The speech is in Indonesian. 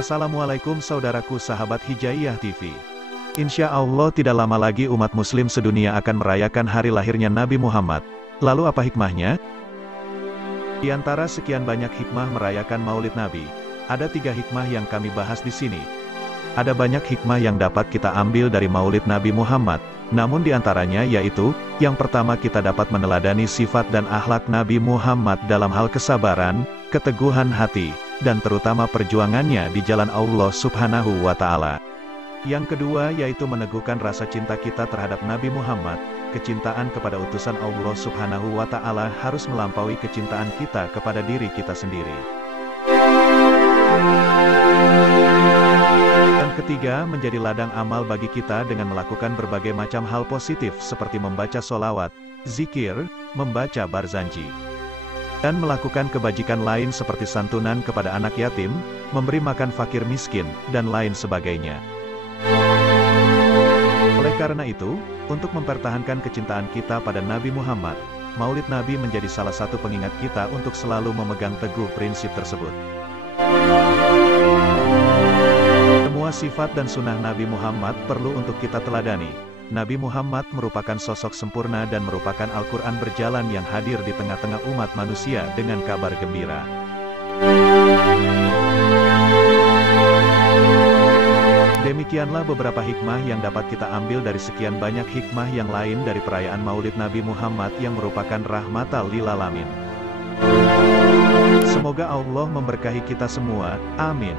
Assalamualaikum saudaraku sahabat Hijaiyah TV. Insya Allah tidak lama lagi umat muslim sedunia akan merayakan hari lahirnya Nabi Muhammad. Lalu apa hikmahnya? Di antara sekian banyak hikmah merayakan Maulid Nabi, ada 3 hikmah yang kami bahas di sini. Ada banyak hikmah yang dapat kita ambil dari Maulid Nabi Muhammad, namun di antaranya yaitu, yang pertama kita dapat meneladani sifat dan akhlak Nabi Muhammad dalam hal kesabaran, keteguhan hati, dan terutama perjuangannya di jalan Allah Subhanahu wa Ta'ala. Yang kedua yaitu meneguhkan rasa cinta kita terhadap Nabi Muhammad. Kecintaan kepada utusan Allah Subhanahu wa Ta'ala harus melampaui kecintaan kita kepada diri kita sendiri. Yang ketiga, menjadi ladang amal bagi kita dengan melakukan berbagai macam hal positif seperti membaca sholawat, zikir, membaca barzanji, dan melakukan kebajikan lain seperti santunan kepada anak yatim, memberi makan fakir miskin, dan lain sebagainya. Oleh karena itu, untuk mempertahankan kecintaan kita pada Nabi Muhammad, Maulid Nabi menjadi salah satu pengingat kita untuk selalu memegang teguh prinsip tersebut. Semua sifat dan sunnah Nabi Muhammad perlu untuk kita teladani. Nabi Muhammad merupakan sosok sempurna dan merupakan Al-Quran berjalan yang hadir di tengah-tengah umat manusia dengan kabar gembira. Demikianlah beberapa hikmah yang dapat kita ambil dari sekian banyak hikmah yang lain dari perayaan Maulid Nabi Muhammad yang merupakan rahmatan lil alamin. Semoga Allah memberkahi kita semua, amin.